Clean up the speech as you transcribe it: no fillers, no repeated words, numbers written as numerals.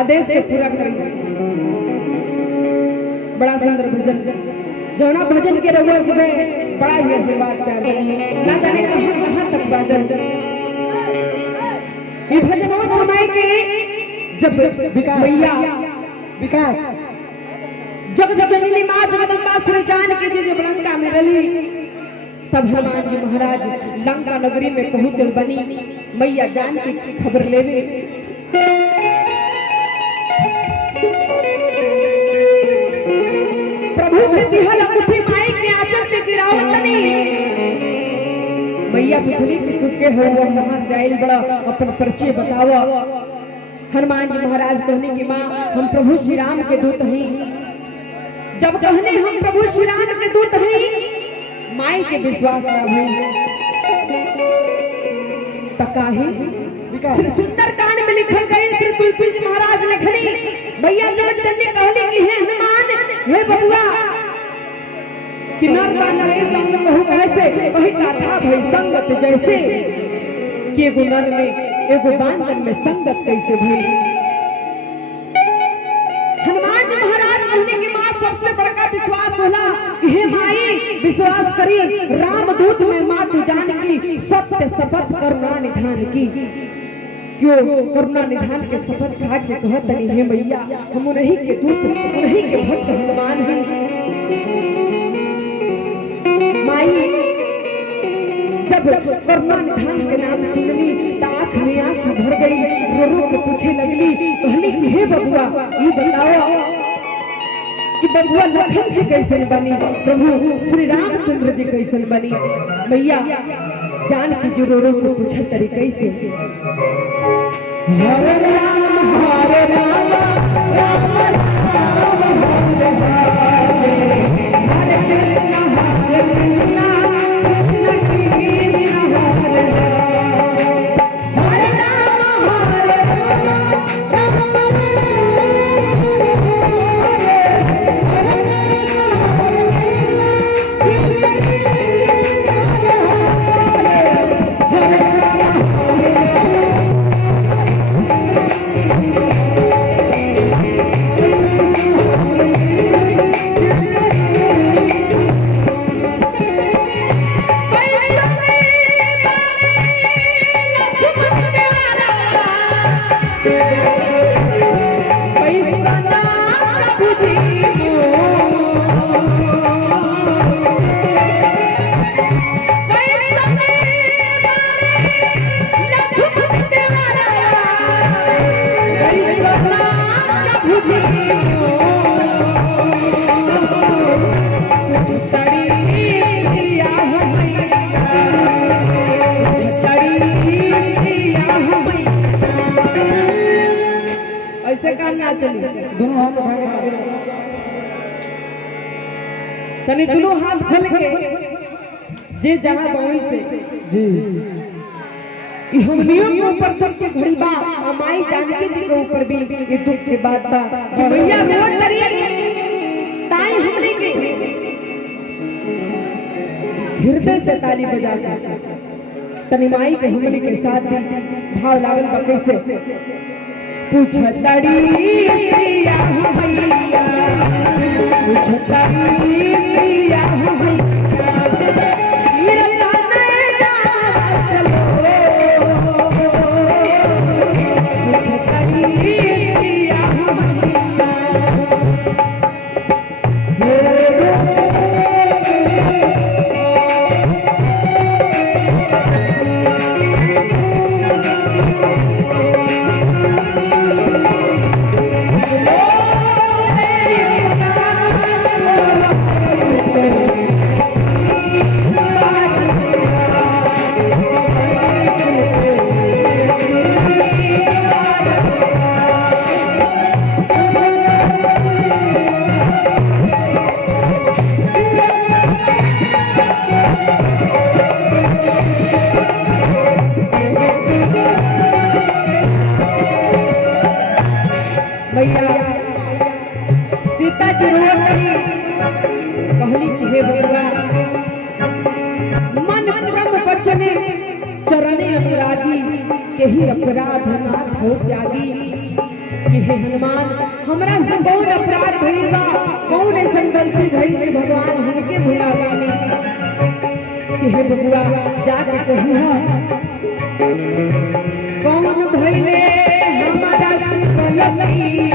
आदेश के पूरा करेंगे। बड़ा सुंदर भजन जो ना भजन के रउआ सुबह बड़ा ही आशीर्वाद प्यार ना जाने कहां तक बाजन। ये भजन उस समय के जब भैया विकास जग जननी मां जगदम्बा श्री जानकी जी जब लंका में रली तब हनुमान जी महाराज लंका नगरी में पहुंचल बनी मैया जानकी की खबर लेवे। प्रभु से दिहल अंगूठी माई के आंचल पे गिरावत बनी। मैया पूछली कि तू के हो कहां से आइल बड़ा अपन परिचय बतावा। हनुमान जी महाराज कहने की मां हम प्रभु श्री राम के दूत हैं। जब कहने हम प्रभु श्री राम के दूत हैं माई के विश्वास ना भई तकाही श्री सुंदरकांड में लिखल गई श्री तुलसी जी महाराज लिखली भैया जगत जननी कहली कि हे हनुमान हे बबुआ कि नर नरे संग कहू कैसे वही गाथा भई संगत जैसे कि एगो नर में एगो बांधन में संगत कैसे भई। हनुमान जी महाराज कहने की मां सबसे बड़का विश्वास होला कि हे माई विश्वास करी रामदूत में मां तू जानकी सत्य शपथ करुणा निधान की। क्यों करुणा निधान के शपथ खा के कहत नहीं हे मैया हम उन्हीं के दूत उन्हीं के भक्त हनुमान हैं। माई जब करुणा निधान के नाम सुनली त आंख में आंसू भर गई रो रो के पूछे लगली कहली कि हे बबुआ ये बताओ कि बबुआ लखन जी कैसे बनी प्रभु श्री रामचंद्र जी कैसे बनी। मैया जानकी जी रो रो के पूछे तरीके से हरे राम हरे राम राम राम हरे हरे हरे कृष्णा हरे कृष्णा कृष्ण कृष्ण हरे तनी दोनों हाथ खोल के जे जहां बाई से जी ई हमनियों के ऊपर दुख के घड़ी बा माई जानकी जी के ऊपर भी ये दुख के बात बा कि मैया रोज करी ताई हमने के हृदय से ताली बजा के तनी माई के हमने के साथ भी भाव लागल बा कैसे पूछताड़ी सिया हो भैया पूछताड़ी सिया हो भैया मेरा नैना चलो पूछताड़ी सिया हो भैया सीता जी रोज कहली कि हे बबुआ मन क्रम बचने चरणे अनुरागी के ही अपराध नाथ हो त्यागी कि हे हनुमान हमरा से कौन अपराध भइल बा, कौन ऐसा गलती भइल कि भगवान हमके भुला गइली। कि हे बबुआ जाके कहिया कौन भइले हमारा से गलती